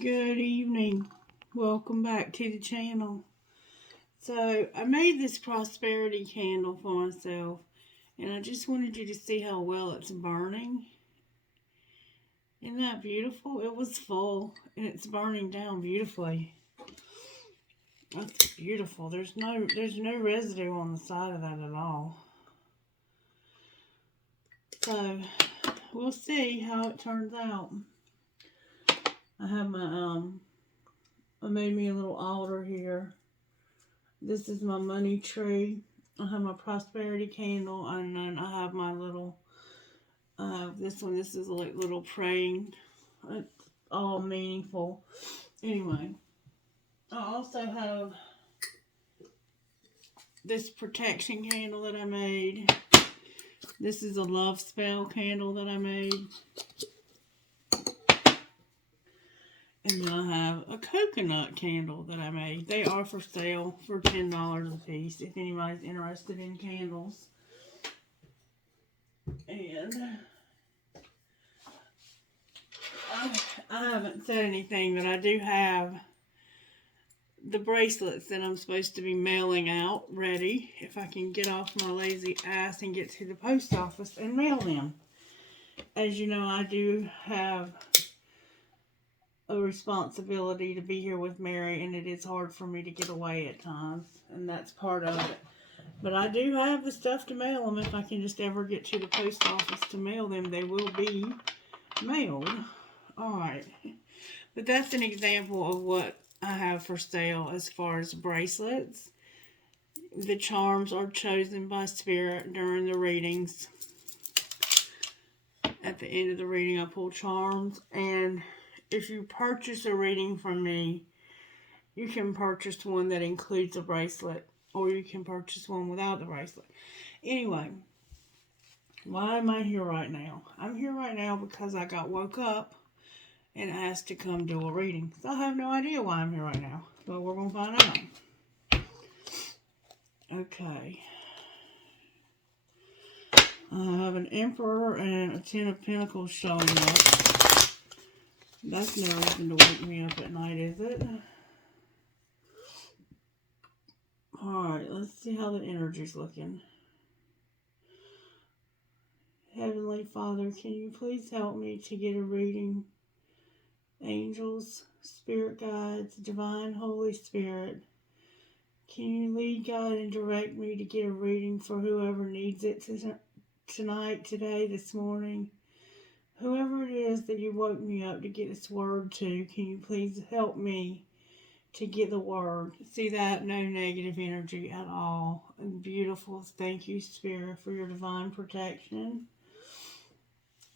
Good evening. Welcome back to the channel. So I made this prosperity candle for myself, and I just wanted you to see how well it's burning. Isn't that beautiful? It was full and it's burning down beautifully. That's beautiful. There's no residue on the side of that at all. So we'll see how it turns out. I have my I made me a little altar here. This is my money tree. I have my prosperity candle, and then I have my little, this one. This is like little praying. It's all meaningful. Anyway, I also have this protection candle that I made. This is a love spell candle that I made. And then I have a coconut candle that I made. They are for sale for $10 a piece if anybody's interested in candles. And I haven't said anything, but I do have the bracelets that I'm supposed to be mailing out ready. If I can get off my lazy ass and get to the post office and mail them. As you know, I do have a responsibility to be here with Mary, and it is hard for me to get away at times, and that's part of it. But I do have the stuff to mail them. If I can just ever get to the post office to mail them, they will be mailed. Alright, but that's an example of what I have for sale as far as bracelets. The charms are chosen by Spirit during the readings. At the end of the reading, I pull charms, and if you purchase a reading from me, you can purchase one that includes a bracelet, or you can purchase one without the bracelet. Anyway, why am I here right now? I'm here right now because I got woke up and asked to come do a reading. So I have no idea why I'm here right now, but we're going to find out. Okay. I have an Emperor and a Ten of Pentacles showing up. That's no reason to wake me up at night, is it? Alright, let's see how the energy's looking. Heavenly Father, can you please help me to get a reading? Angels, spirit guides, divine Holy Spirit, can you lead, guide, and direct me to get a reading for whoever needs it tonight, today, this morning? Whoever it is that you woke me up to get this word to, can you please help me to get the word? See that? No negative energy at all. And beautiful. Thank you, Spirit, for your divine protection.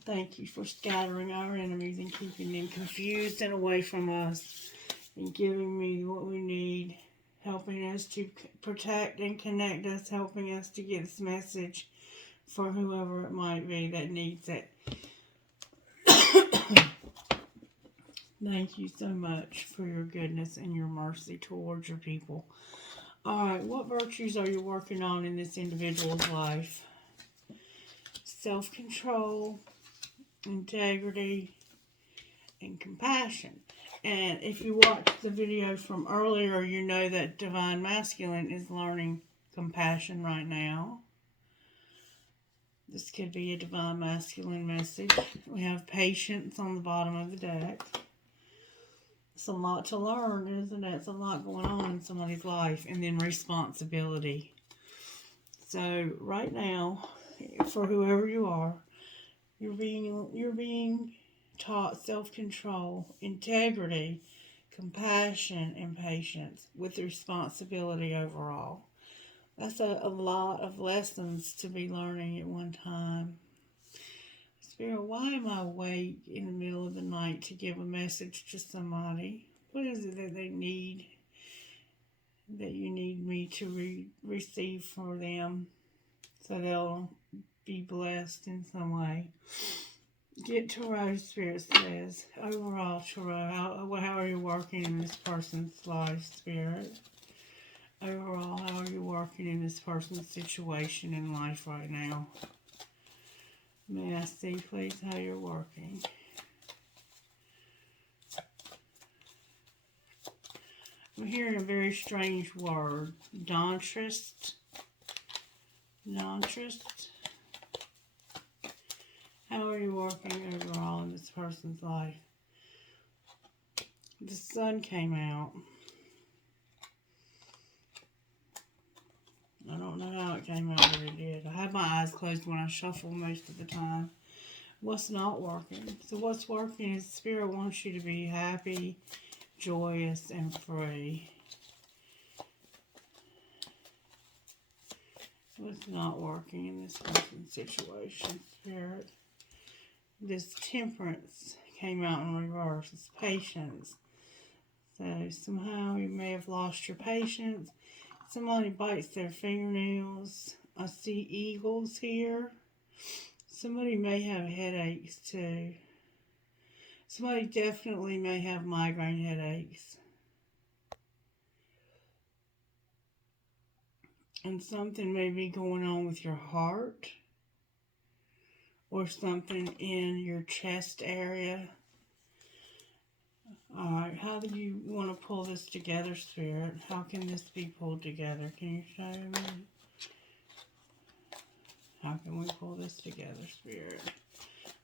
Thank you for scattering our enemies and keeping them confused and away from us, and giving me what we need, helping us to protect and connect us, helping us to get this message for whoever it might be that needs it. Thank you so much for your goodness and your mercy towards your people. Alright, what virtues are you working on in this individual's life? Self-control, integrity, and compassion. And if you watched the video from earlier, you know that Divine Masculine is learning compassion right now. This could be a Divine Masculine message. We have patience on the bottom of the deck. It's a lot to learn, isn't it? It's a lot going on in somebody's life. And then responsibility. So right now, for whoever you are, you're being taught self-control, integrity, compassion, and patience with responsibility overall. That's a lot of lessons to be learning at one time. Spirit, why am I awake in the middle of the night to give a message to somebody? What is it that they need, that you need me to receive for them, so they'll be blessed in some way? Get Tarot, Spirit says. Overall, Tarot, how are you working in this person's life, Spirit? Overall, how are you working in this person's situation in life right now? May I see, please, how you're working? hearing a very strange word. Dontrist. Dontrist. How are you working overall in this person's life? The sun came out. I don't know how it came out, but it did. I have my eyes closed when I shuffle most of the time. What's not working? So what's working is Spirit wants you to be happy, joyous, and free. What's not working in this person's situation, Spirit? This Temperance came out in reverse. It's patience. So somehow you may have lost your patience. Somebody bites their fingernails. I see eagles here. Somebody may have headaches too. Somebody definitely may have migraine headaches. And something may be going on with your heart. Or something in your chest area. Alright, how do you want to pull this together, Spirit? How can this be pulled together? Can you show me? How can we pull this together, Spirit?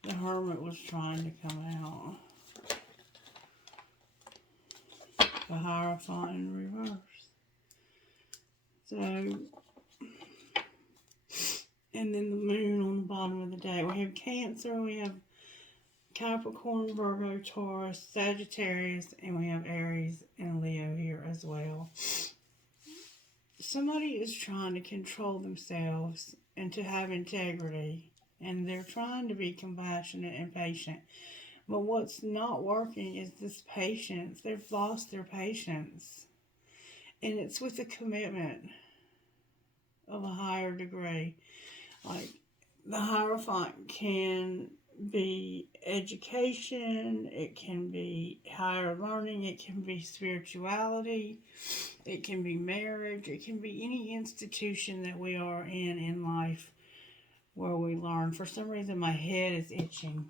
The Hermit was trying to come out. The Hierophant in reverse. So, and then the Moon on the bottom of the deck. We have Cancer, we have Capricorn, Virgo, Taurus, Sagittarius, and we have Aries and Leo here as well. Somebody is trying to control themselves and to have integrity, and they're trying to be compassionate and patient. But what's not working is this patience. They've lost their patience. And it's with a commitment of a higher degree. Like, the Hierophant can be education, it can be higher learning, it can be spirituality, it can be marriage, it can be any institution that we are in life where we learn. For some reason my head is itching.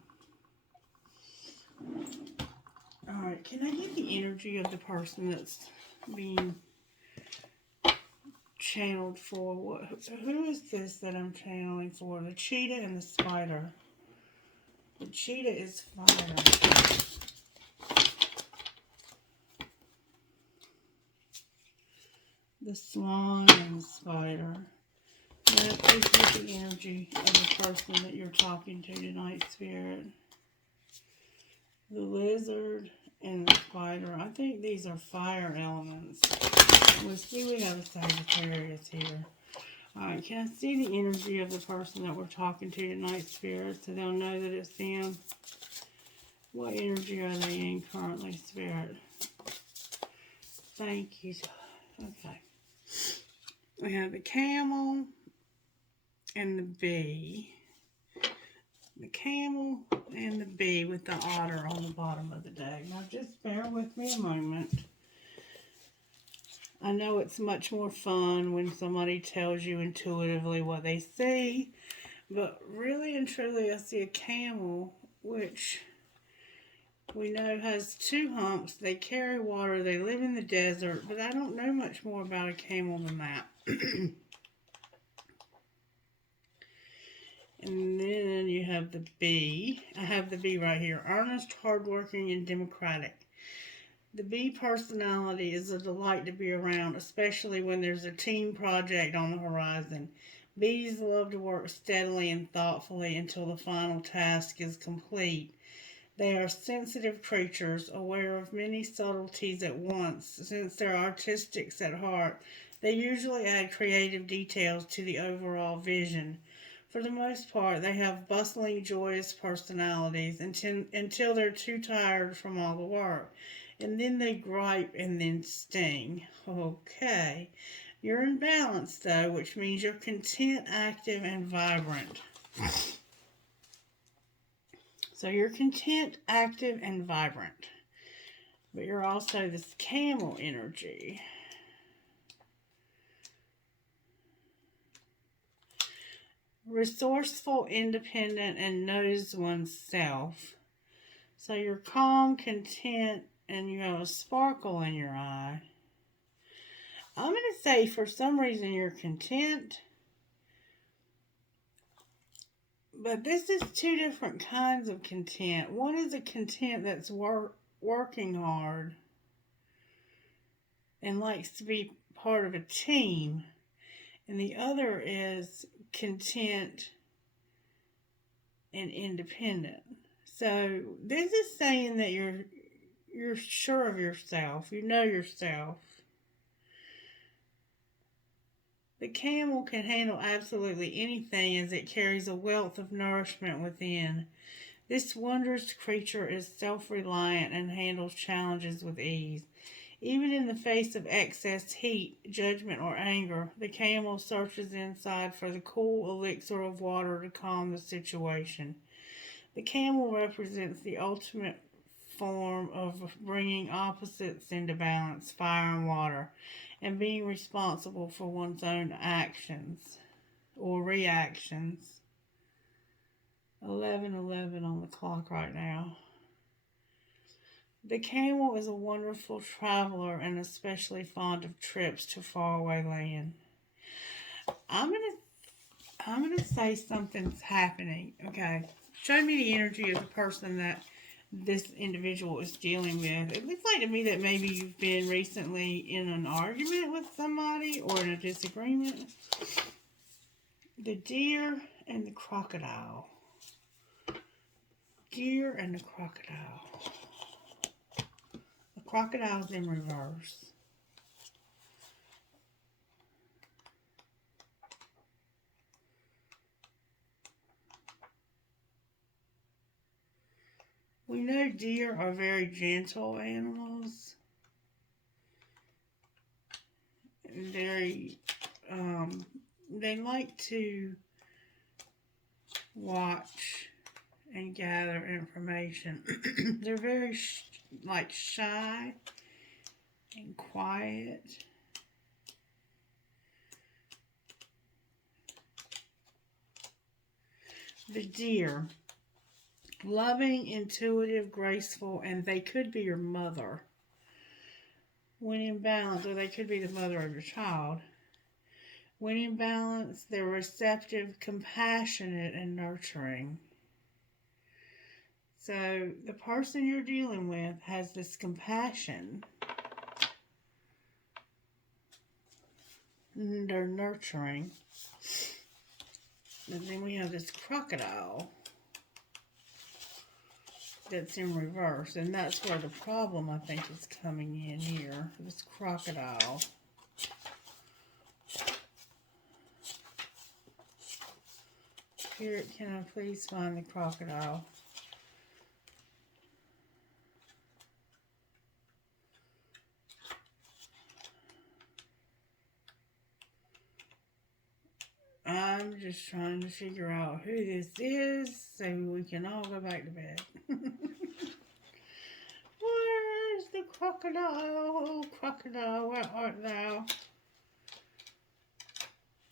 Alright, can I get the energy of the person that's being channeled for? Who is this that I'm channeling for? The cheetah and the spider. The cheetah is fire. The swan and the spider. Now, please get the energy of the person that you're talking to tonight, Spirit. The lizard and the spider. I think these are fire elements. Let's see, we have a Sagittarius here. Alright, can I see the energy of the person that we're talking to tonight, Spirit, so they'll know that it's them? What energy are they in currently, Spirit? Thank you. Okay. We have the camel and the bee. The camel and the bee with the otter on the bottom of the deck. Now just bear with me a moment. I know it's much more fun when somebody tells you intuitively what they see, but really and truly I see a camel, which we know has two humps. They carry water, they live in the desert, but I don't know much more about a camel than that. And then you have the bee. I have the bee right here. Earnest, hardworking, and democratic. The bee personality is a delight to be around, especially when there's a team project on the horizon. Bees love to work steadily and thoughtfully until the final task is complete. They are sensitive creatures, aware of many subtleties at once. Since they're artistics at heart, they usually add creative details to the overall vision. For the most part, they have bustling, joyous personalities until they're too tired from all the work. And then they gripe and then sting. Okay. You're in balance, though, which means you're content, active, and vibrant. So you're content, active, and vibrant. But you're also this camel energy. Resourceful, independent, and knows oneself. So you're calm, content, and you have a sparkle in your eye. I'm going to say for some reason you're content. But this is two different kinds of content. One is a content that's working hard and likes to be part of a team. And the other is content and independent. So this is saying that you're sure of yourself. You know yourself. The camel can handle absolutely anything as it carries a wealth of nourishment within. This wondrous creature is self-reliant and handles challenges with ease. Even in the face of excess heat, judgment, or anger, the camel searches inside for the cool elixir of water to calm the situation. The camel represents the ultimate form of bringing opposites into balance, fire and water, and being responsible for one's own actions or reactions. 11:11 on the clock right now. The camel is a wonderful traveler and especially fond of trips to faraway land. I'm gonna say something's happening. Okay, show me the energy of the person that this individual is dealing with. It looks like to me that maybe you've been recently in an argument with somebody or in a disagreement. The deer and the crocodile. Deer and the crocodile. The crocodile's in reverse. We know deer are very gentle animals. Very, they like to watch and gather information. They're very, shy and quiet. The deer. Loving, intuitive, graceful, and they could be your mother. When in balance, or they could be the mother of your child. When in balance, they're receptive, compassionate, and nurturing. So the person you're dealing with has this compassion. And they're nurturing. And then we have this crocodile that's in reverse, and that's where the problem I think is coming in here. This crocodile. Spirit, can I please find the crocodile? I'm just trying to figure out who this is so we can all go back to bed. Where's the crocodile? Crocodile, where art thou?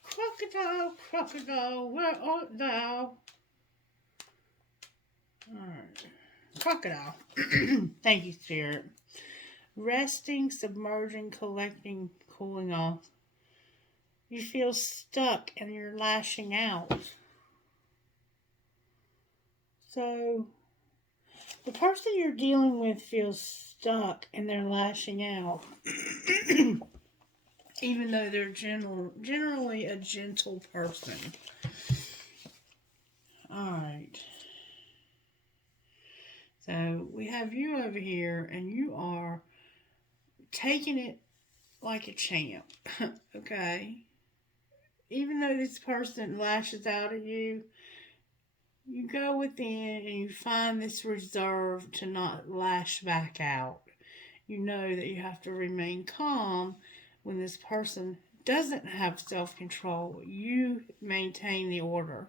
Crocodile, crocodile, where art thou? Alright. Crocodile. Thank you, Spirit. Resting, submerging, collecting, cooling off. You feel stuck and you're lashing out. So, the person you're dealing with feels stuck and they're lashing out. Even though they're generally a gentle person. Alright. So, we have you over here and you are taking it like a champ. Okay? Even though this person lashes out at you, you go within and you find this reserve to not lash back out. You know that you have to remain calm when this person doesn't have self-control. You maintain the order.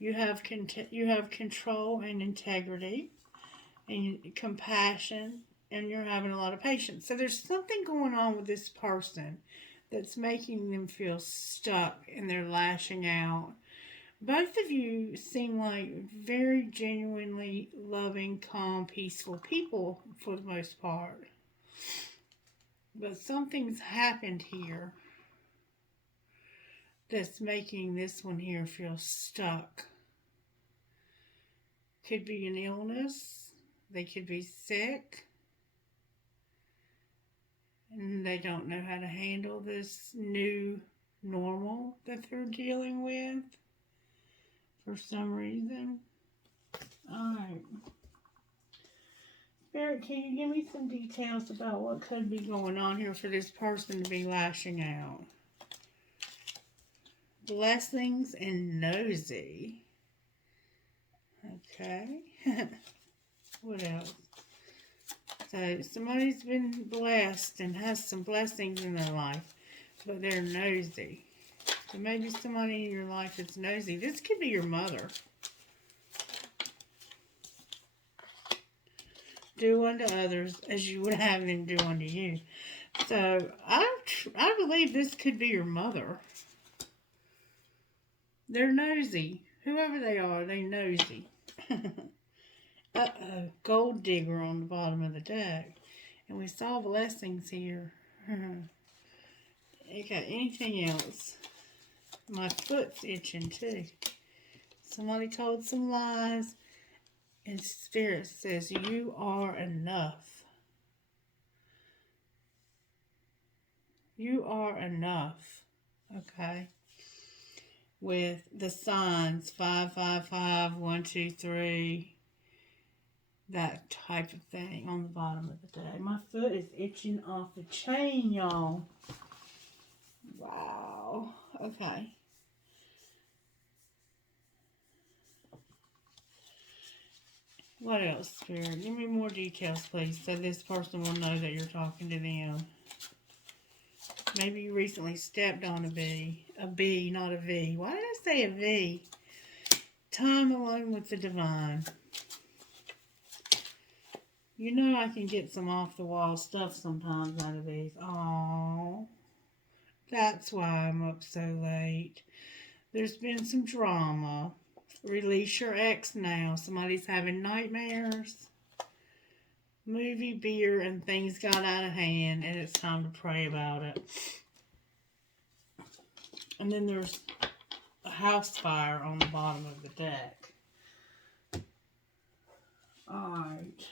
You have control and integrity and compassion, and you're having a lot of patience. So there's something going on with this person that's making them feel stuck and they're lashing out. Both of you seem like very genuinely loving, calm, peaceful people for the most part. But something's happened here that's making this one here feel stuck. Could be an illness. They could be sick. And they don't know how to handle this new normal that they're dealing with for some reason. Alright. Spirit, can you give me some details about what could be going on here for this person to be lashing out? Blessings and nosy. Okay. What else? So somebody's been blessed and has some blessings in their life, but they're nosy. So maybe somebody in your life is nosy. This could be your mother. Do unto others as you would have them do unto you. So I believe this could be your mother. They're nosy. Whoever they are, they nosy. Uh-oh, gold digger on the bottom of the deck. And we saw blessings here. You got anything else? My foot's itching too. Somebody told some lies. And Spirit says, you are enough. You are enough. Okay. With the signs 5, 5, 5, 1, 2, 3. That type of thing on the bottom of the deck. My foot is itching off the chain, y'all. Wow. Okay. What else, Spirit? Give me more details, please, so this person will know that you're talking to them. Maybe you recently stepped on a bee. A B, not a V. Why did I say a V? Time alone with the divine. You know I can get some off-the-wall stuff sometimes out of these. Aww. That's why I'm up so late. There's been some drama. Release your ex now. Somebody's having nightmares. Movie, beer, and things got out of hand, and it's time to pray about it. And then there's a house fire on the bottom of the deck. Alright.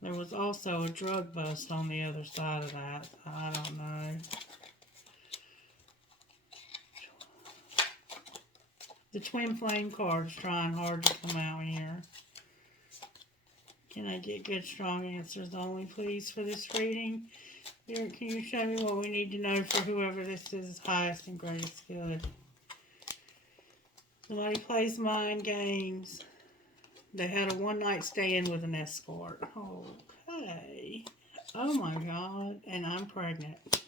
There was also a drug bust on the other side of that. I don't know. The twin flame card's trying hard to come out here. Can I get good, strong answers only, please, for this reading? Spirit, can you show me what we need to know for whoever this is highest and greatest good? Somebody plays mind games. They had a one-night stand with an escort. Okay. Oh, my God. And I'm pregnant.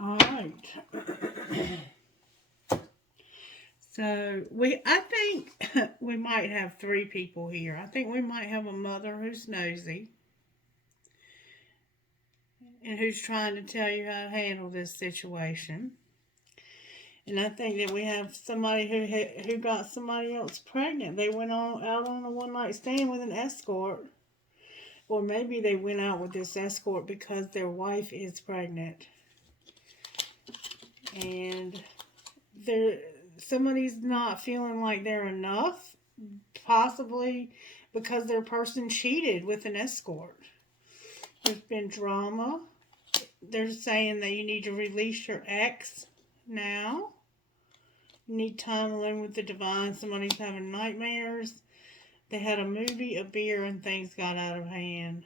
All right. So, I think we might have 3 people here. I think we might have a mother who's nosy and who's trying to tell you how to handle this situation. And I think that we have somebody who got somebody else pregnant. They went out on a one-night stand with an escort. Or maybe they went out with this escort because their wife is pregnant. And somebody's not feeling like they're enough. Possibly because their person cheated with an escort. There's been drama. They're saying that you need to release your ex now. You need time alone with the divine. Somebody's having nightmares. They had a movie, a beer, and things got out of hand.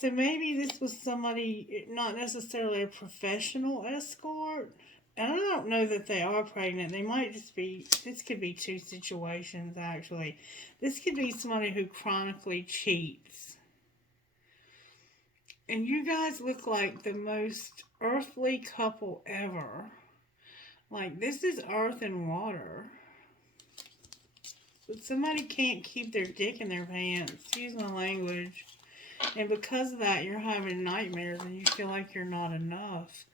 So maybe this was somebody, not necessarily a professional escort. And I don't know that they are pregnant. They might just be, this could be 2 situations, actually. This could be somebody who chronically cheats. And you guys look like the most earthly couple ever. Like, this is earth and water. But somebody can't keep their dick in their pants. Excuse my language. And because of that, you're having nightmares and you feel like you're not enough.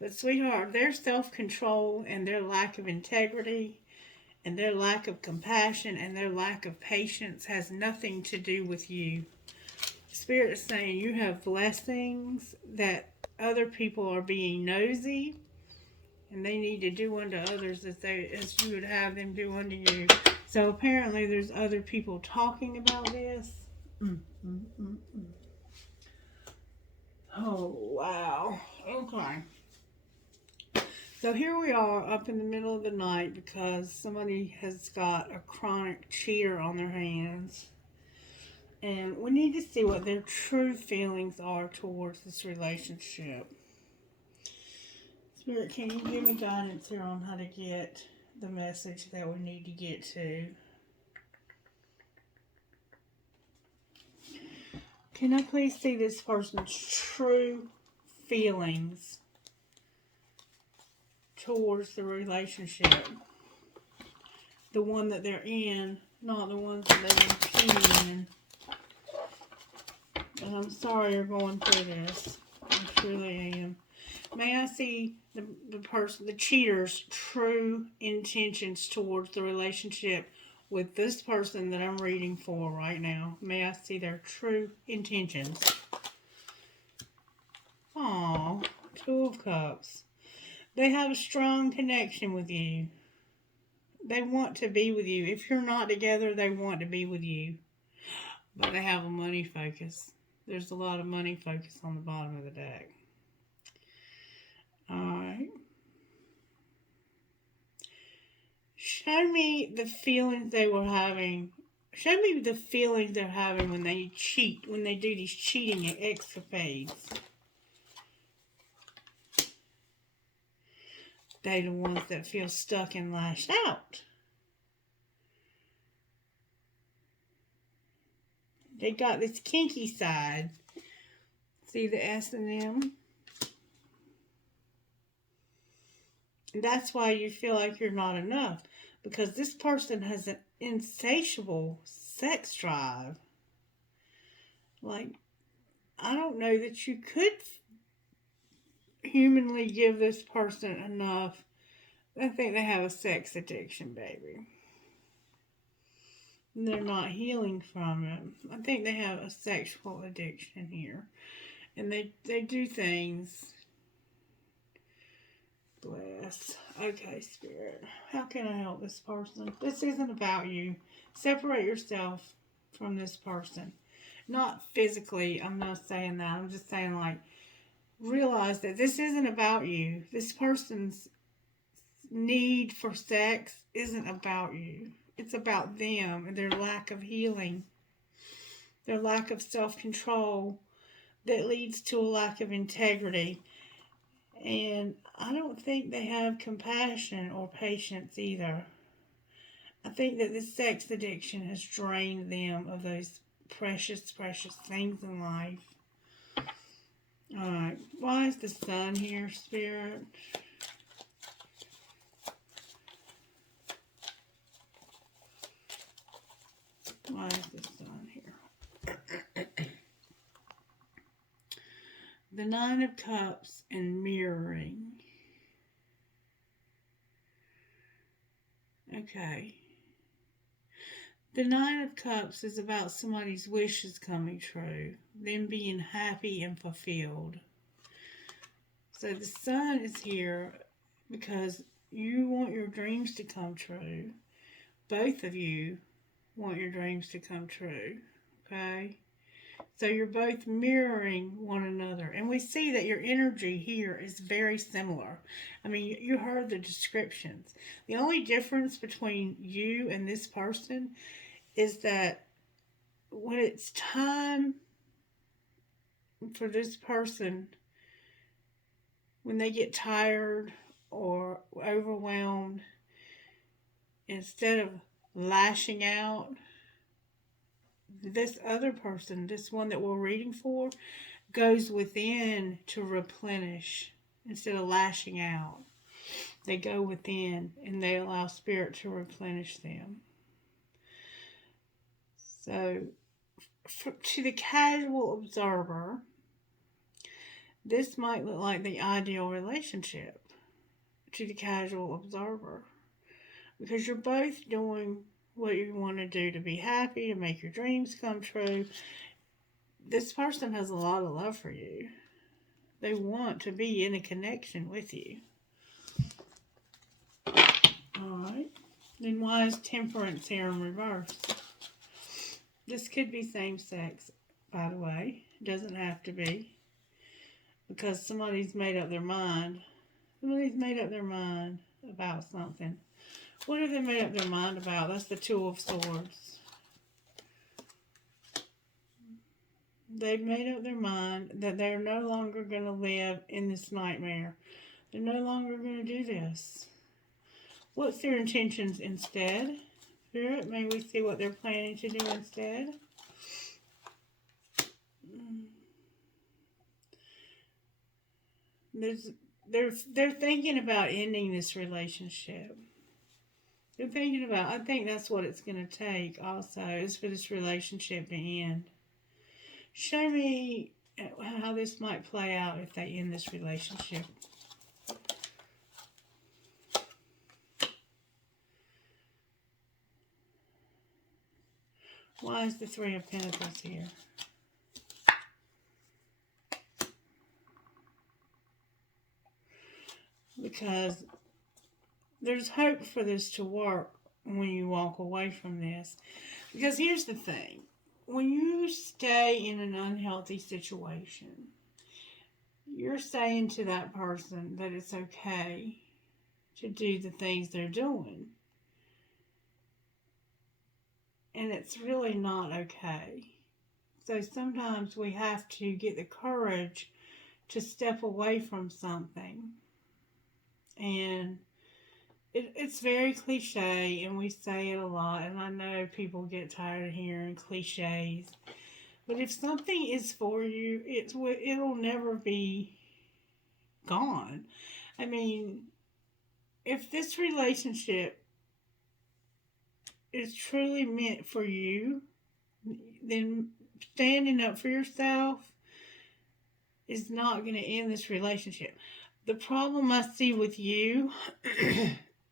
But, sweetheart, their self-control and their lack of integrity and their lack of compassion and their lack of patience has nothing to do with you. Spirit is saying you have blessings that other people are being nosy, and they need to do unto others as you would have them do unto you. So apparently there's other people talking about this. Oh, wow. Okay. So here we are up in the middle of the night because somebody has got a chronic cheater on their hands. And we need to see what their true feelings are towards this relationship. Spirit, can you give me guidance here on how to get the message that we need to get to? Can I please see this person's true feelings towards the relationship? The one that they're in, not the ones that they've been cheating in. And I'm sorry you're going through this. I truly am. May I see the cheater's true intentions towards the relationship with this person that I'm reading for right now? May I see their true intentions? Aw, Two of Cups. They have a strong connection with you. They want to be with you. If you're not together, they want to be with you. But they have a money focus. There's a lot of money focus on the bottom of the deck. Alright. Show me the feelings they were having. Show me the feelings they're having when they cheat, when they do these cheating escapades. They're the ones that feel stuck and lashed out. They got this kinky side. See the S&M? And that's why you feel like you're not enough. Because this person has an insatiable sex drive. Like, I don't know that you could humanly give this person enough. I think they have a sex addiction, baby. And they're not healing from it. I think they have a sexual addiction here. And they do things. Bless. Okay, Spirit. How can I help this person? This isn't about you. Separate yourself from this person. Not physically. I'm not saying that. I'm just saying, like, realize that this isn't about you. This person's need for sex isn't about you. It's about them and their lack of healing. Their lack of self-control that leads to a lack of integrity. And I don't think they have compassion or patience either. I think that this sex addiction has drained them of those precious, precious things in life. Alright, why is the sun here, Spirit? Why is the sun here? The Nine of Cups and mirroring. Okay. The Nine of Cups is about somebody's wishes coming true. Them being happy and fulfilled. So the sun is here because you want your dreams to come true. Both of you want your dreams to come true. Okay? So you're both mirroring one another. And we see that your energy here is very similar. I mean, you heard the descriptions. The only difference between you and this person is that when it's time for this person, when they get tired or overwhelmed, instead of lashing out, this other person, this one that we're reading for, goes within to replenish instead of lashing out. They go within and they allow Spirit to replenish them. So, to the casual observer, this might look like the ideal relationship to the casual observer. Because you're both doing what you want to do to be happy, to make your dreams come true. this person has a lot of love for you. They want to be in a connection with you. Alright. Then why is temperance here in reverse? This could be same sex, by the way. It doesn't have to be. Because somebody's made up their mind. Somebody's made up their mind about something. What have they made up their mind about? That's the Two of Swords. They've made up their mind that they're no longer going to live in this nightmare. They're no longer going to do this. What's their intentions instead? Spirit, may we see what they're planning to do instead? They're thinking about ending this relationship. They're thinking about, I think that's what it's going to take also, is for this relationship to end. Show me how this might play out if they end this relationship. Why is the Three of Pentacles here? Because there's hope for this to work when you walk away from this. Because here's the thing. When you stay in an unhealthy situation, you're saying to that person that it's okay to do the things they're doing. And it's really not okay. So sometimes we have to get the courage to step away from something. And it's very cliche, and we say it a lot, and I know people get tired of hearing cliches. But if something is for you, it'll never be gone. I mean, if this relationship is truly meant for you, then standing up for yourself is not going to end this relationship. The problem I see with you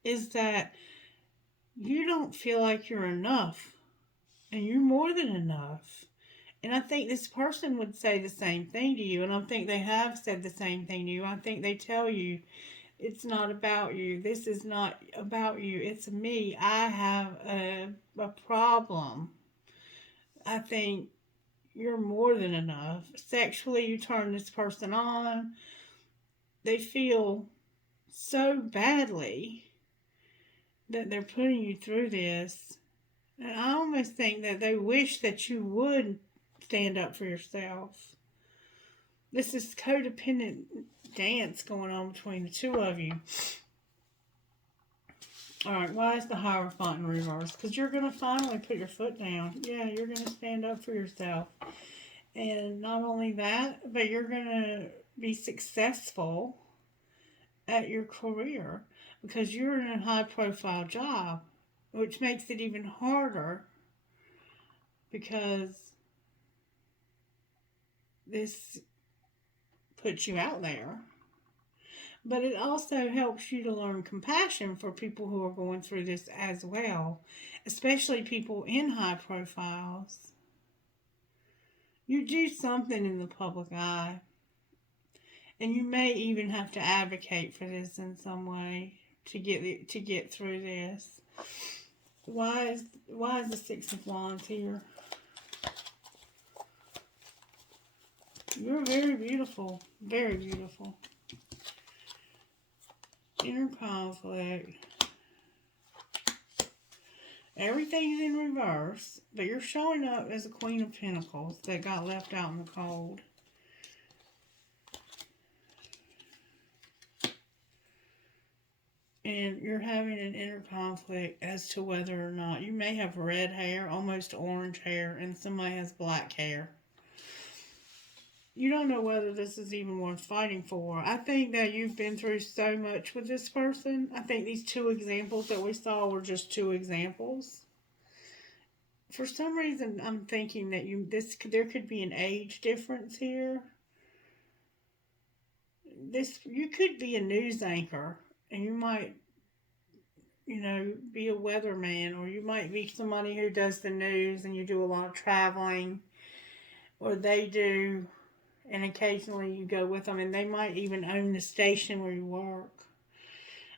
is that you don't feel like you're enough, and you're more than enough. And I think this person would say the same thing to you, and I think they have said the same thing to you. I think they tell you, it's not about you. This is not about you. It's me. I have a problem. I think you're more than enough. Sexually, you turn this person on. They feel so badly that they're putting you through this. And I almost think that they wish that you would stand up for yourself. This is codependent dance going on between the two of you. Alright, why is the Hierophant in reverse? Because you're going to finally put your foot down. Yeah, you're going to stand up for yourself. And not only that, but you're going to be successful at your career. Because you're in a high-profile job, which makes it even harder. Because this puts you out there. But it also helps you to learn compassion for people who are going through this as well. Especially people in high profiles. You do something in the public eye. And you may even have to advocate for this in some way to get through this. Why is the Six of Wands here? You're very beautiful. Very beautiful. Inner conflict. Everything's in reverse, but you're showing up as a Queen of Pentacles that got left out in the cold. And you're having an inner conflict as to whether or not you may have red hair, almost orange hair, and somebody has black hair. You don't know whether this is even worth fighting for. I think that you've been through so much with this person. I think these two examples that we saw were just two examples. For some reason, I'm thinking that there could be an age difference here. You could be a news anchor, and you might, be a weatherman, or you might be somebody who does the news and you do a lot of traveling. or they do, and occasionally you go with them, and they might even own the station where you work.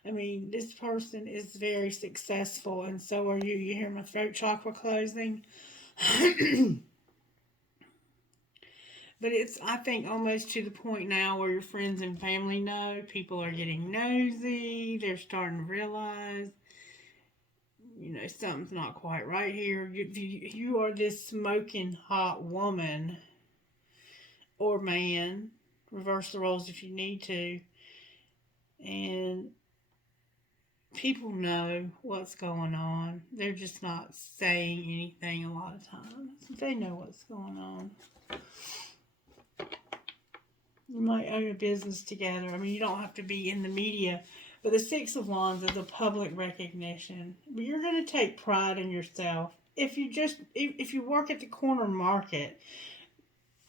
I mean, this person is very successful, and so are you. You hear my throat chakra closing? But it's, I think, almost to the point now where your friends and family know. People are getting nosy. They're starting to realize, something's not quite right here. You are this smoking hot woman or man. Reverse the roles if you need to. And people know what's going on. They're just not saying anything a lot of times. They know what's going on. You might own a business together. I mean, you don't have to be in the media. But the Six of Wands is a public recognition. But you're going to take pride in yourself. If you work at the corner market,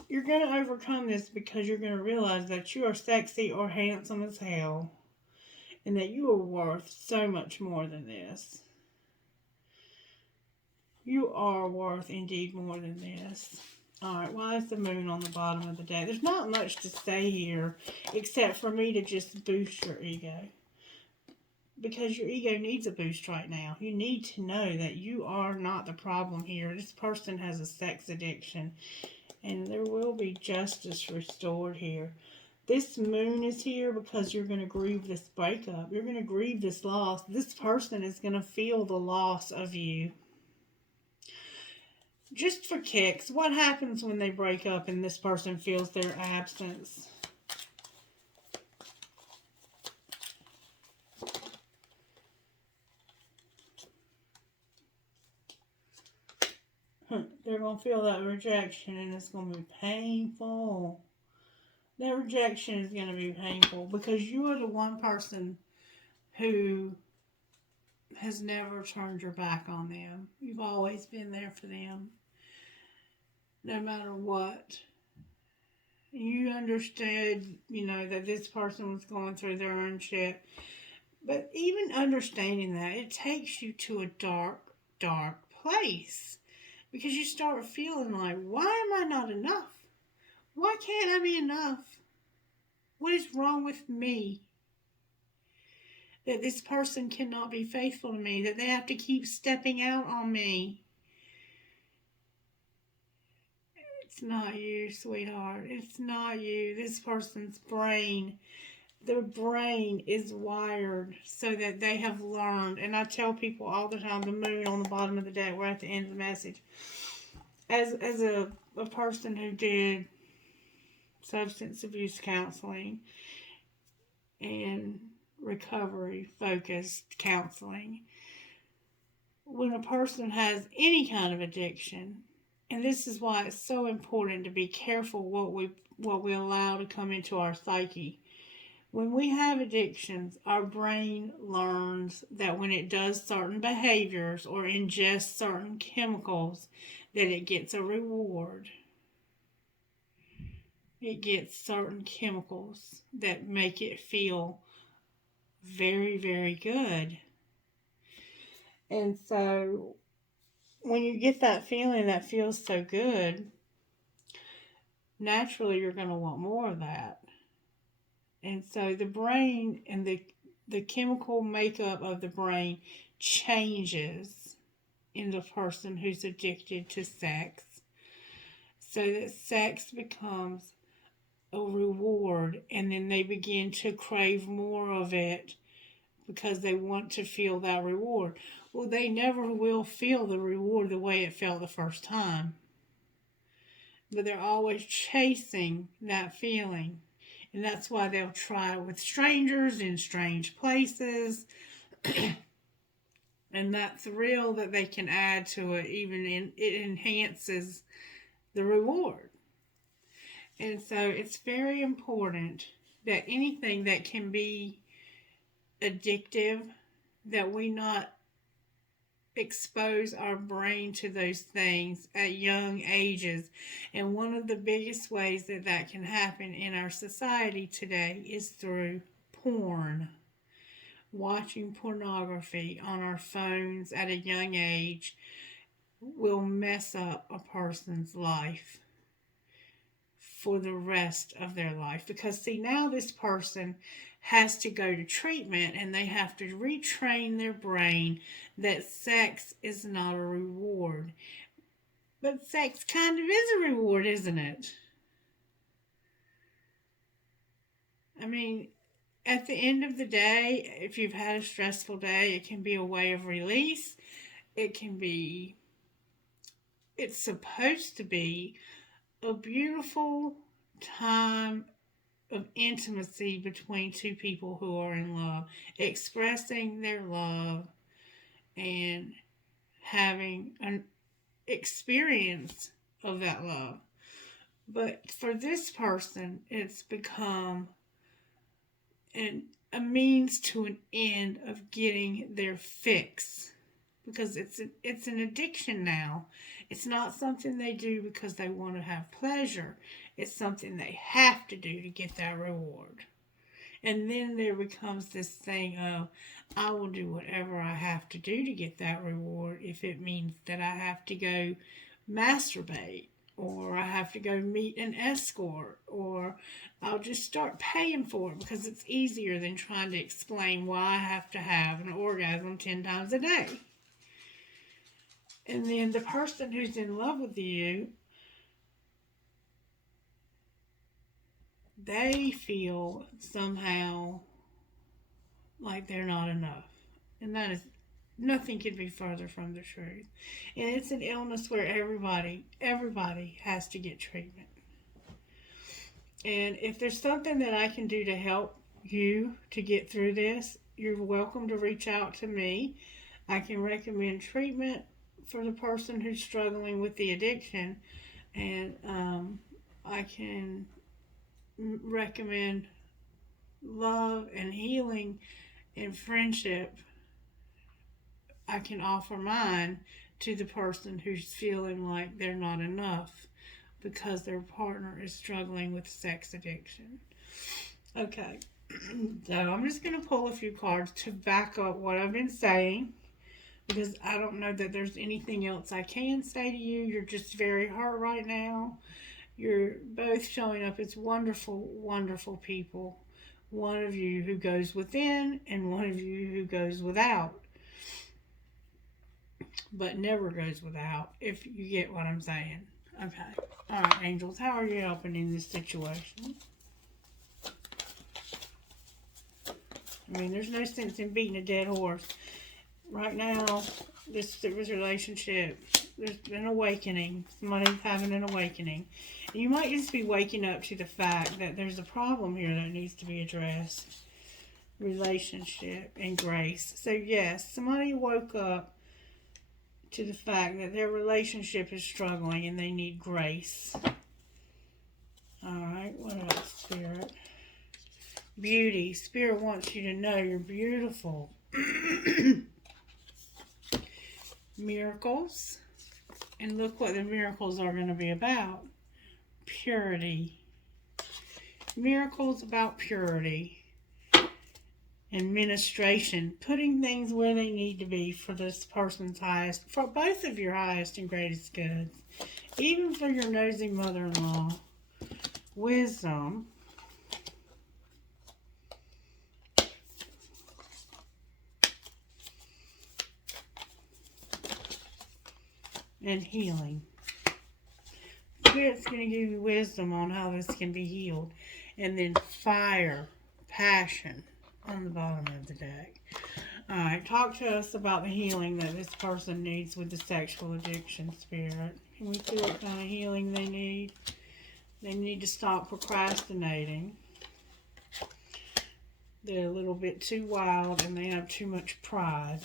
you're going to overcome this because you're going to realize that you are sexy or handsome as hell. And that you are worth so much more than this. You are worth indeed more than this. Alright, why is the moon on the bottom of the deck? There's not much to say here except for me to just boost your ego. Because your ego needs a boost right now. You need to know that you are not the problem here. This person has a sex addiction. And there will be justice restored here. This moon is here because you're going to grieve this breakup. You're going to grieve this loss. This person is going to feel the loss of you. Just for kicks, what happens when they break up and this person feels their absence? They're going to feel that rejection and it's going to be painful. That rejection is going to be painful because you are the one person who has never turned your back on them. You've always been there for them. No matter what. You understood, that this person was going through their own shit. But even understanding that, it takes you to a dark, dark place. Because you start feeling like, why am I not enough? Why can't I be enough? What is wrong with me? That this person cannot be faithful to me. That they have to keep stepping out on me. It's not you, sweetheart. It's not you. This person's brain, their brain is wired so that they have learned. And I tell people all the time, the moon on the bottom of the deck, we're at the end of the message. As a person who did substance abuse counseling and recovery-focused counseling, when a person has any kind of addiction, and this is why it's so important to be careful what we allow to come into our psyche. When we have addictions, our brain learns that when it does certain behaviors or ingests certain chemicals, that it gets a reward. It gets certain chemicals that make it feel very, very good. And so when you get that feeling that feels so good, naturally you're going to want more of that. And so the brain and the chemical makeup of the brain changes in the person who's addicted to sex. So that sex becomes a reward, and then they begin to crave more of it because they want to feel that reward. Well, they never will feel the reward the way it felt the first time. But they're always chasing that feeling. And that's why they'll try with strangers in strange places. And that thrill that they can add to it, it enhances the reward. And so it's very important that anything that can be addictive, that we not expose our brain to those things at young ages. And one of the biggest ways that that can happen in our society today is through porn. Watching pornography on our phones at a young age will mess up a person's life. for the rest of their life. Because, see, now this person has to go to treatment and they have to retrain their brain that sex is not a reward. But sex kind of is a reward, isn't it? I mean, at the end of the day, if you've had a stressful day, it can be a way of release. It's supposed to be a beautiful time of intimacy between two people who are in love, expressing their love and having an experience of that love. But for this person, it's become a means to an end of getting their fix, because it's an addiction now. It's not something they do because they want to have pleasure. It's something they have to do to get that reward. And then there becomes this thing of, I will do whatever I have to do to get that reward, if it means that I have to go masturbate, or I have to go meet an escort, or I'll just start paying for it because it's easier than trying to explain why I have to have an orgasm 10 times a day. And then the person who's in love with you, they feel somehow like they're not enough. And that is, nothing could be further from the truth. And it's an illness where everybody has to get treatment. And if there's something that I can do to help you to get through this, you're welcome to reach out to me. I can recommend treatment for the person who's struggling with the addiction, and I can recommend love and healing and friendship. I can offer mine to the person who's feeling like they're not enough because their partner is struggling with sex addiction. Okay, so I'm just going to pull a few cards to back up what I've been saying, because I don't know that there's anything else I can say to you. You're just very hurt right now. You're both showing up as wonderful, wonderful people. One of you who goes within and one of you who goes without. But never goes without, if you get what I'm saying. Okay. All right, angels, how are you helping in this situation? I mean, there's no sense in beating a dead horse. Right now, this relationship, there's an awakening. Somebody's having an awakening. And you might just be waking up to the fact that there's a problem here that needs to be addressed. Relationship and grace. So yes, somebody woke up to the fact that their relationship is struggling and they need grace. Alright, what else, Spirit? Beauty. Spirit wants you to know you're beautiful. Miracles. And look what the miracles are going to be about. Purity. Miracles about purity. And ministration. Putting things where they need to be for this person's highest, for both of your highest and greatest goods. Even for your nosy mother-in-law. Wisdom. And healing. Spirit's going to give you wisdom on how this can be healed. And then fire, passion on the bottom of the deck. Alright, talk to us about the healing that this person needs with the sexual addiction, Spirit. Can we see what kind of healing they need? They need to stop procrastinating. They're a little bit too wild and they have too much pride.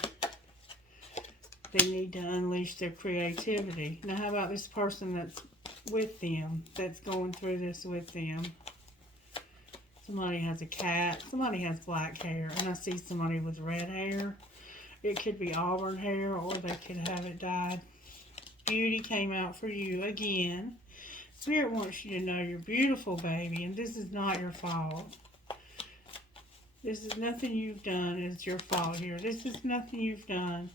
They need to unleash their creativity. Now, how about this person that's with them, that's going through this with them? Somebody has a cat. Somebody has black hair. And I see somebody with red hair. It could be auburn hair, or they could have it dyed. Beauty came out for you again. Spirit wants you to know you're beautiful, baby, and this is not your fault. This is nothing you've done is your fault here. This is nothing you've done.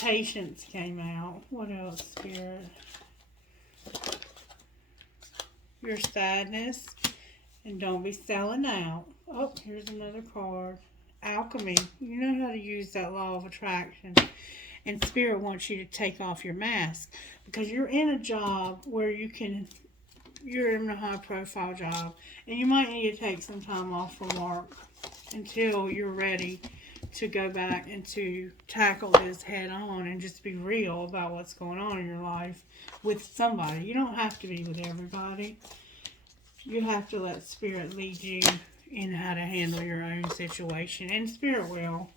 Patience came out. What else, Spirit? your sadness, and don't be selling out. Oh, here's another card. Alchemy. You know how to use that law of attraction. And Spirit wants you to take off your mask because you're in a job where you're in a high profile job and you might need to take some time off from work until you're ready to go back and to tackle this head on and just be real about what's going on in your life with somebody. You don't have to be with everybody. You have to let Spirit lead you in how to handle your own situation. And Spirit will.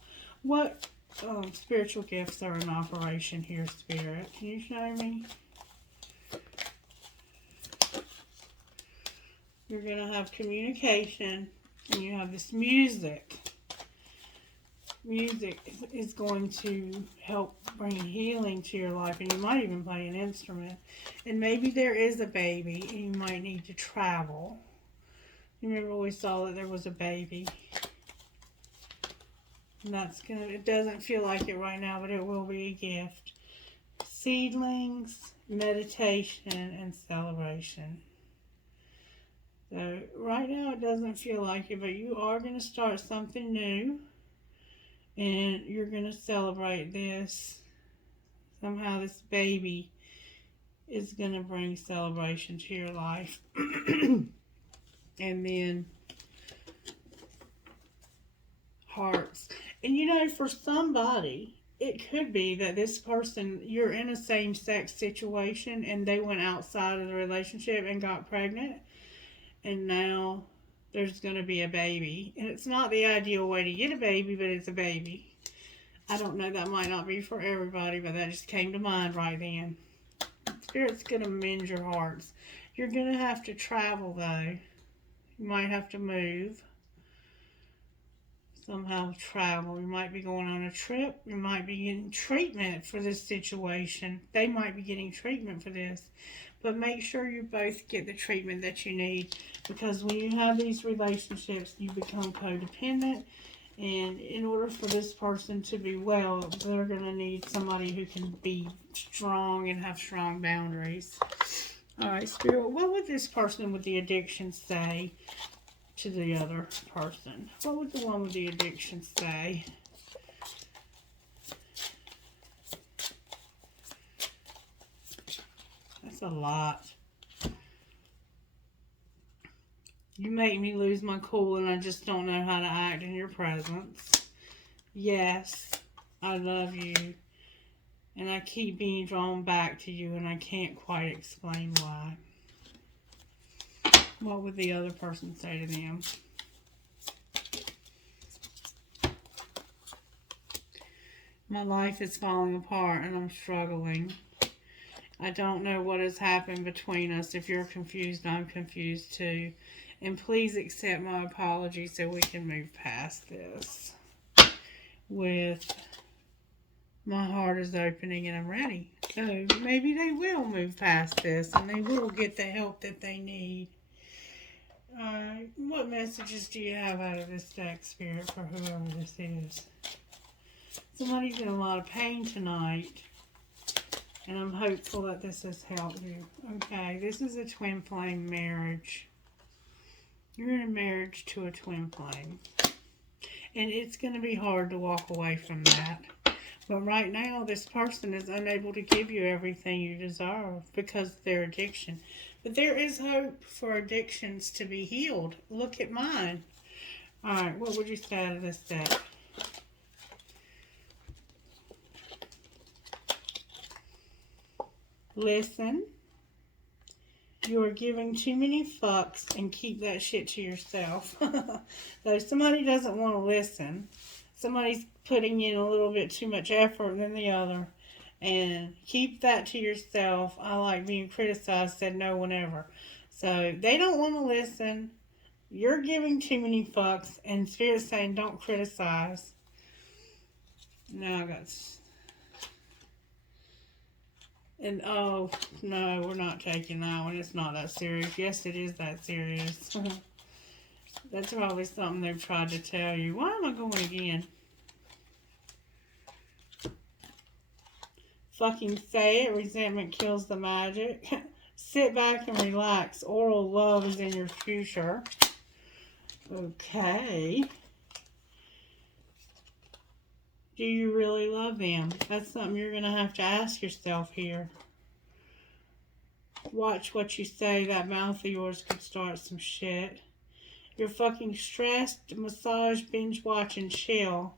What spiritual gifts are in operation here, Spirit? Can you show me? You're going to have communication, and you have this music. Music is going to help bring healing to your life, and you might even play an instrument. And maybe there is a baby, and you might need to travel. You remember we saw that there was a baby. And it doesn't feel like it right now, but it will be a gift. Seedlings, meditation, and celebration. So right now it doesn't feel like it, but you are going to start something new. And you're going to celebrate this. Somehow this baby is going to bring celebration to your life. And then hearts. And you know, for somebody, it could be that this person, you're in a same-sex situation and they went outside of the relationship and got pregnant. And now there's going to be a baby. And it's not the ideal way to get a baby, but it's a baby. I don't know, that might not be for everybody, but that just came to mind right then. Spirit's going to mend your hearts. You're going to have to travel, though. You might have to move. Somehow travel. You might be going on a trip. You might be getting treatment for this situation. They might be getting treatment for this. But make sure you both get the treatment that you need. Because when you have these relationships, you become codependent. And in order for this person to be well, they're going to need somebody who can be strong and have strong boundaries. All right, Spirit, what would this person with the addiction say to the other person? What would the one with the addiction say? That's a lot. You make me lose my cool and I just don't know how to act in your presence. Yes, I love you. And I keep being drawn back to you and I can't quite explain why. What would the other person say to them? My life is falling apart and I'm struggling. I don't know what has happened between us. If you're confused, I'm confused too. And please accept my apology so we can move past this. With my heart is opening and I'm ready. So maybe they will move past this and they will get the help that they need. Alright, what messages do you have out of this deck, Spirit, for whoever this is? Somebody's in a lot of pain tonight. And I'm hopeful that this has helped you. Okay, this is a twin flame marriage. You're in a marriage to a twin flame. And it's going to be hard to walk away from that. But right now, this person is unable to give you everything you deserve because of their addiction. But there is hope for addictions to be healed. Look at mine. Alright, what would you say out of this deck? Listen. You are giving too many fucks and keep that shit to yourself. So somebody doesn't want to listen. Somebody's putting in a little bit too much effort than the other. And keep that to yourself. I like being criticized, said no one ever. So they don't want to listen. You're giving too many fucks. And Spirit's saying don't criticize. Now I got... And, oh, no, we're not taking that one. It's not that serious. Yes, it is that serious. That's probably something they've tried to tell you. Why am I going again? Fucking say it. Resentment kills the magic. Sit back and relax. Oral love is in your future. Okay. Do you really love them? That's something you're going to have to ask yourself here. Watch what you say. That mouth of yours could start some shit. You're fucking stressed. Massage, binge watch, and chill.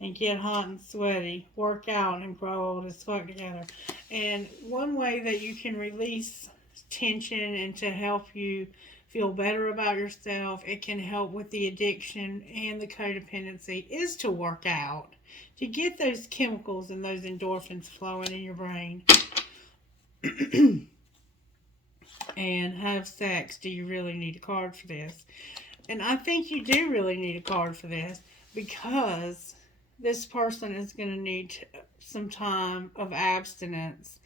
And get hot and sweaty. Work out and grow old as fuck together. And one way that you can release tension and to help you feel better about yourself, it can help with the addiction and the codependency, is to work out. To get those chemicals and those endorphins flowing in your brain. And have sex. Do you really need a card for this? And I think you do really need a card for this, because this person is going to need some time of abstinence,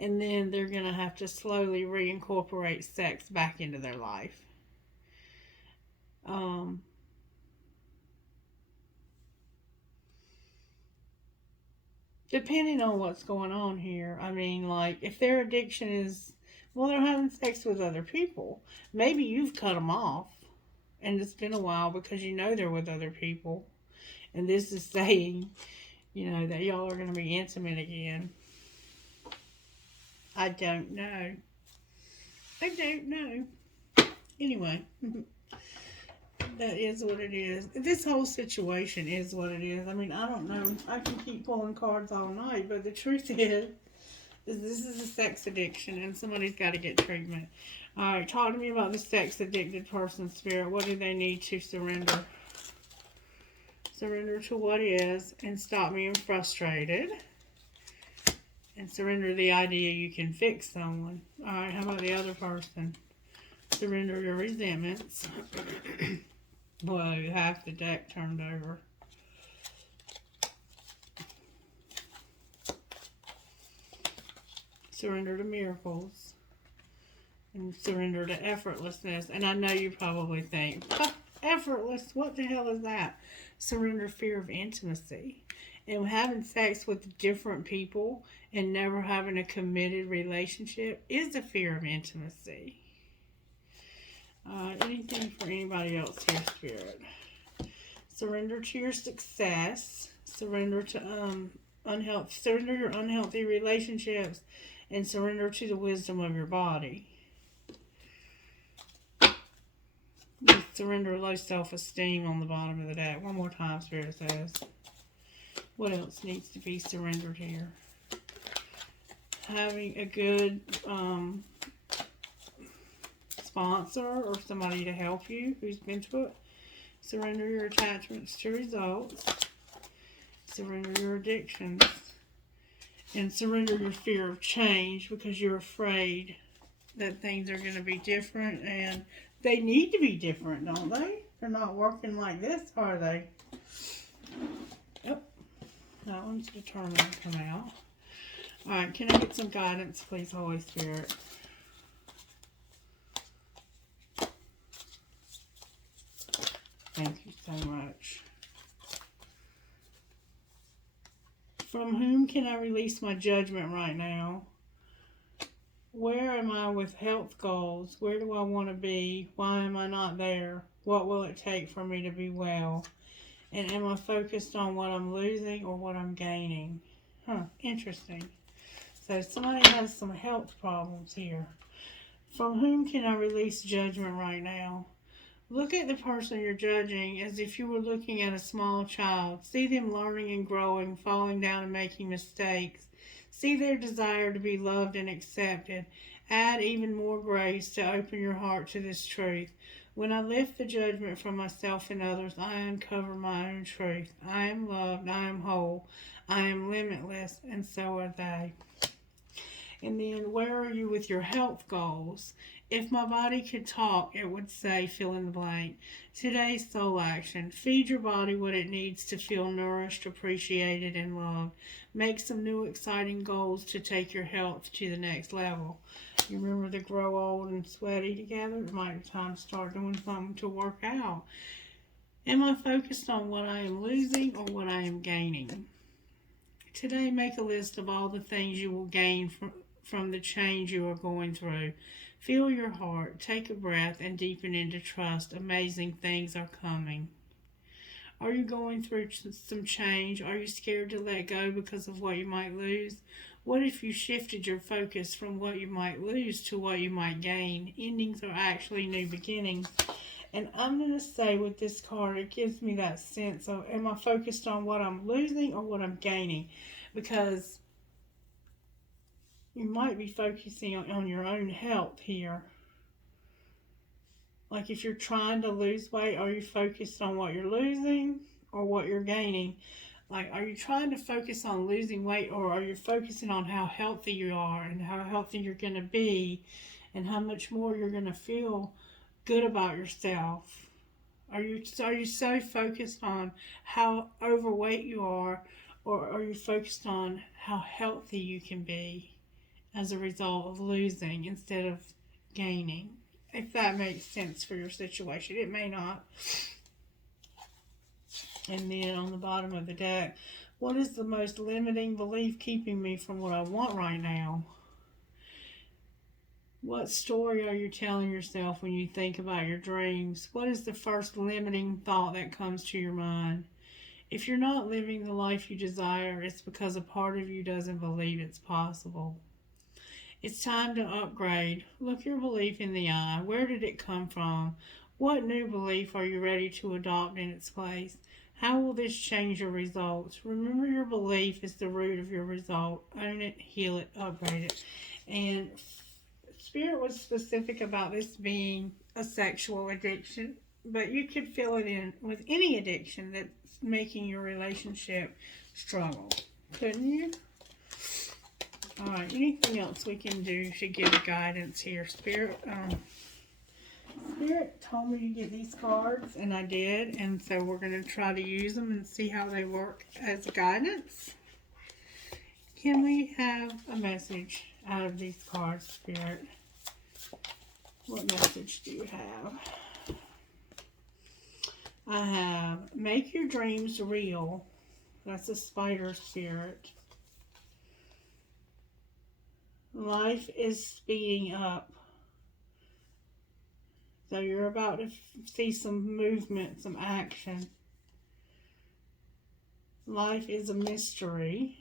and then they're going to have to slowly reincorporate sex back into their life. Depending on what's going on here, I mean, like, if their addiction is, well, they're having sex with other people. Maybe you've cut them off, and it's been a while because you know they're with other people. And this is saying, you know, that y'all are going to be intimate again. I don't know. I don't know. Anyway, that is what it is. This whole situation is what it is. I mean, I don't know. I can keep pulling cards all night, but the truth is this is a sex addiction, and somebody's got to get treatment. All right, talk to me about the sex-addicted person's spirit. What do they need to surrender? Surrender to what is, and stop being frustrated. And surrender the idea you can fix someone. All right, how about the other person? Surrender your resentments. Whoa, half the deck turned over. Surrender to miracles. And surrender to effortlessness. And I know you probably think, effortless, what the hell is that? Surrender fear of intimacy. And having sex with different people and never having a committed relationship is a fear of intimacy. Anything for anybody else here, Spirit? Surrender to your success. Surrender to surrender your unhealthy relationships, and surrender to the wisdom of your body. Surrender low self-esteem on the bottom of the deck. One more time, Spirit says. What else needs to be surrendered here? Having a good sponsor or somebody to help you who's been to it. Surrender your attachments to results. Surrender your addictions. And surrender your fear of change, because you're afraid that things are going to be different, and they need to be different, don't they? They're not working like this, are they? Yep. That one's determined to come out. Alright, can I get some guidance, please, Holy Spirit? Thank you so much. From whom can I release my judgment right now? Where am I with health goals? Where do I want to be? Why am I not there? What will it take for me to be well? And am I focused on what I'm losing or what I'm gaining? Interesting. So somebody has some health problems here. From whom can I release judgment right now? Look at the person you're judging as if you were looking at a small child. See them learning and growing, falling down and making mistakes. See their desire to be loved and accepted. Add even more grace to open your heart to this truth. When I lift the judgment from myself and others, I uncover my own truth. I am loved, I am whole, I am limitless, and so are they. And then, where are you with your health goals? If my body could talk, it would say, fill in the blank. Today's soul action. Feed your body what it needs to feel nourished, appreciated, and loved. Make some new exciting goals to take your health to the next level. You remember to grow old and sweaty together? It might be time to start doing something to work out. Am I focused on what I am losing or what I am gaining? Today, make a list of all the things you will gain from the change you are going through. Feel your heart, take a breath, and deepen into trust. Amazing things are coming. Are you going through some change? Are you scared to let go because of what you might lose? What if you shifted your focus from what you might lose to what you might gain? Endings are actually new beginnings. And I'm going to say with this card, it gives me that sense of, am I focused on what I'm losing or what I'm gaining? Because you might be focusing on your own health here. Like if you're trying to lose weight, are you focused on what you're losing or what you're gaining? Like, are you trying to focus on losing weight, or are you focusing on how healthy you are and how healthy you're going to be and how much more you're going to feel good about yourself? Are you so focused on how overweight you are, or are you focused on how healthy you can be as a result of losing instead of gaining? If that makes sense for your situation. It may not. And then on the bottom of the deck, what is the most limiting belief keeping me from what I want right now? What story are you telling yourself when you think about your dreams? What is the first limiting thought that comes to your mind? If you're not living the life you desire, it's because a part of you doesn't believe it's possible. It's time to upgrade. Look your belief in the eye. Where did it come from? What new belief are you ready to adopt in its place? How will this change your results? Remember, your belief is the root of your result. Own it, heal it, upgrade it. And Spirit was specific about this being a sexual addiction, but you could fill it in with any addiction that's making your relationship struggle, couldn't you? All right, anything else we can do to give guidance here? Spirit told me to get these cards, and I did, and so we're going to try to use them and see how they work as guidance. Can we have a message out of these cards, Spirit? What message do you have? I have, make your dreams real. That's a spider spirit. Life is speeding up. So you're about to see some movement, some action. Life is a mystery.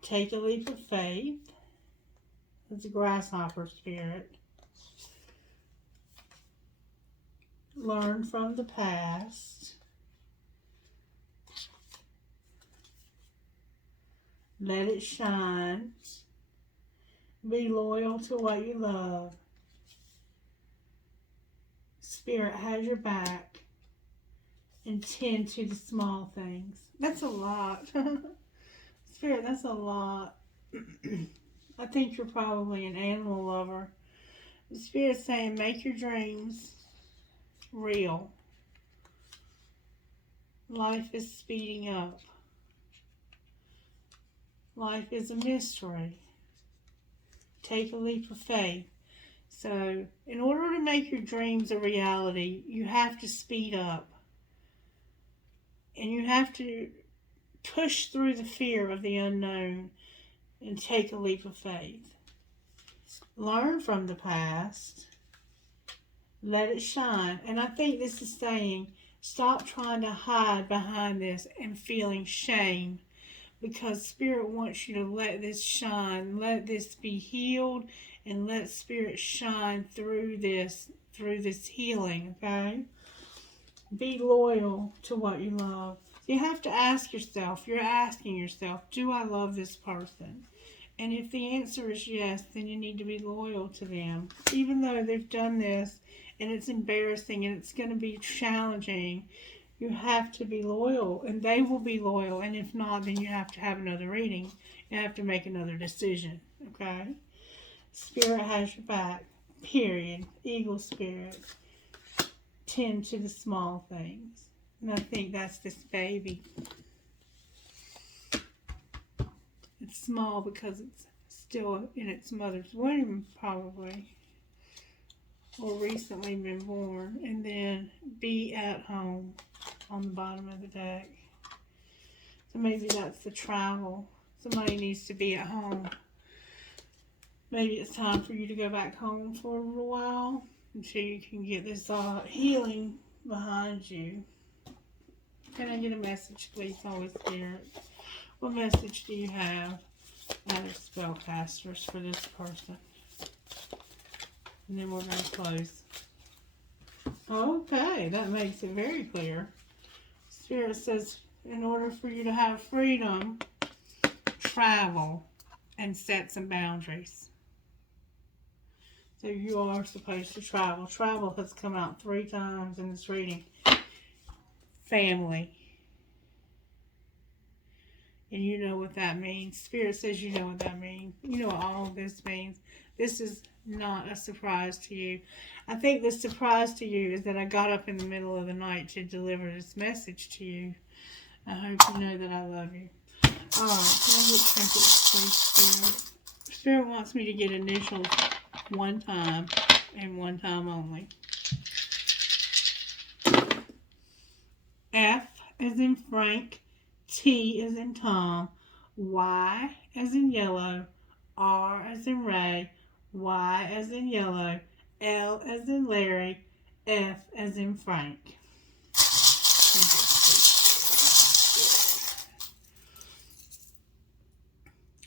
Take a leap of faith. It's a grasshopper spirit. Learn from the past. Let it shine. Be loyal to what you love. Spirit has your back. And tend to the small things. That's a lot. Spirit, that's a lot. I think you're probably an animal lover. The Spirit's saying, make your dreams real. Life is speeding up. Life is a mystery. Take a leap of faith. So, in order to make your dreams a reality, you have to speed up. And you have to push through the fear of the unknown and take a leap of faith. Learn from the past. Let it shine. And I think this is saying, stop trying to hide behind this and feeling shame, because Spirit wants you to let this shine. Let this be healed, and let Spirit shine through this healing, okay? Be loyal to what you love. You have to ask yourself, you're asking yourself, do I love this person? And if the answer is yes, then you need to be loyal to them. Even though they've done this, and it's embarrassing, and it's going to be challenging, you have to be loyal, and they will be loyal. And if not, then you have to have another reading. You have to make another decision, okay? Spirit has your back, period. Eagle Spirit. Tend to the small things. And I think that's this baby. It's small because it's still in its mother's womb, probably. Or recently been born. And then be at home on the bottom of the deck. So maybe that's the travel. Somebody needs to be at home. Maybe it's time for you to go back home for a little while until you can get this healing behind you. Can I get a message, please, Holy Spirit? What message do you have out of spellcasters for this person? And then we're going to close. Okay, that makes it very clear. Spirit says, in order for you to have freedom, travel and set some boundaries. So you are supposed to travel. Travel has come out 3 times in this reading. Family. And you know what that means. Spirit says you know what that means. You know what all of this means. This is not a surprise to you. I think the surprise to you is that I got up in the middle of the night to deliver this message to you. I hope you know that I love you. Alright, can I get trinkets, please, Spirit? Spirit wants me to get initials one time and one time only. F as in Frank, T as in Tom, Y as in yellow, R as in Ray, Y as in yellow, L as in Larry, F as in Frank.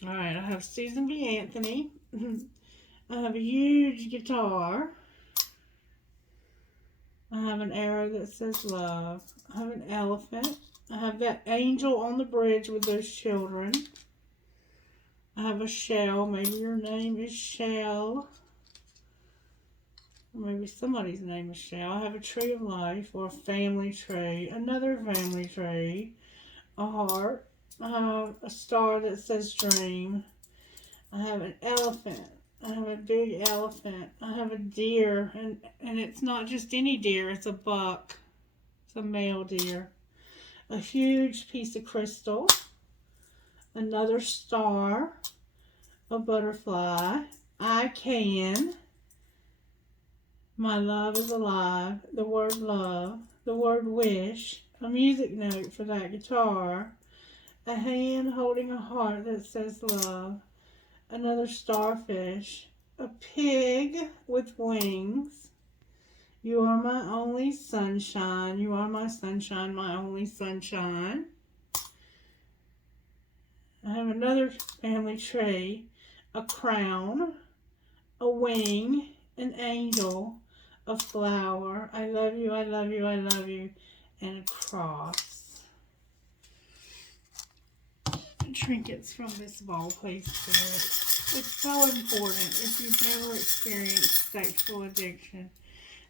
Alright, I have Susan B. Anthony. I have a huge guitar. I have an arrow that says love. I have an elephant. I have that angel on the bridge with those children. I have a shell. Maybe your name is Shell. Or maybe somebody's name is Shell. I have a tree of life or a family tree. Another family tree. A heart. I have a star that says dream. I have an elephant. I have a big elephant. I have a deer. And it's not just any deer. It's a buck. It's a male deer. A huge piece of crystal. Another star. A butterfly. I can. My love is alive. The word love. The word wish. A music note for that guitar. A hand holding a heart that says love. Another starfish. A pig with wings. You are my only sunshine. You are my sunshine, my only sunshine. I have another family tree. A crown. A wing. An angel. A flower. I love you, I love you, I love you. And a cross. Trinkets from this bowl, please, Spirit. It's so important, if you've never experienced sexual addiction,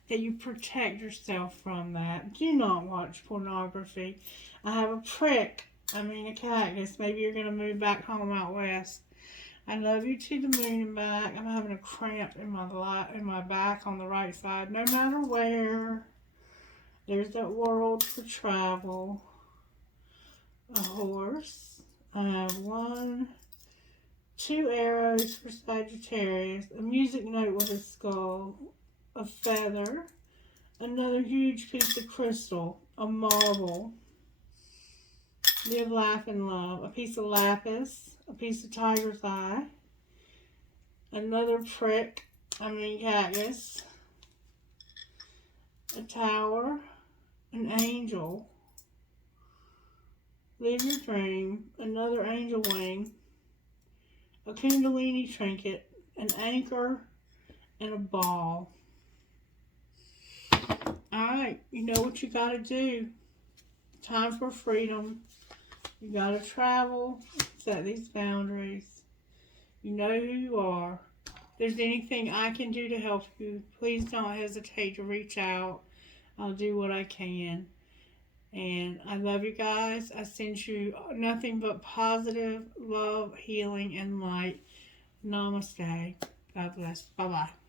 that you protect yourself from that. Do not watch pornography. I have a a cactus. Maybe you're going to move back home out west. I love you to the moon and back. I'm having a cramp in my back on the right side. No matter where, there's that world for travel. A horse. I have 1, 2 arrows for Sagittarius, a music note with a skull, a feather, another huge piece of crystal, a marble, live, laugh, and love, a piece of lapis, a piece of tiger's eye, another cactus, a tower, an angel, live your dream, another angel wing, a kundalini trinket, an anchor, and a ball. Alright, you know what you gotta do. Time for freedom. You gotta travel, set these boundaries. You know who you are. If there's anything I can do to help you, please don't hesitate to reach out. I'll do what I can. And I love you guys. I send you nothing but positive love, healing, and light. Namaste. God bless. Bye-bye.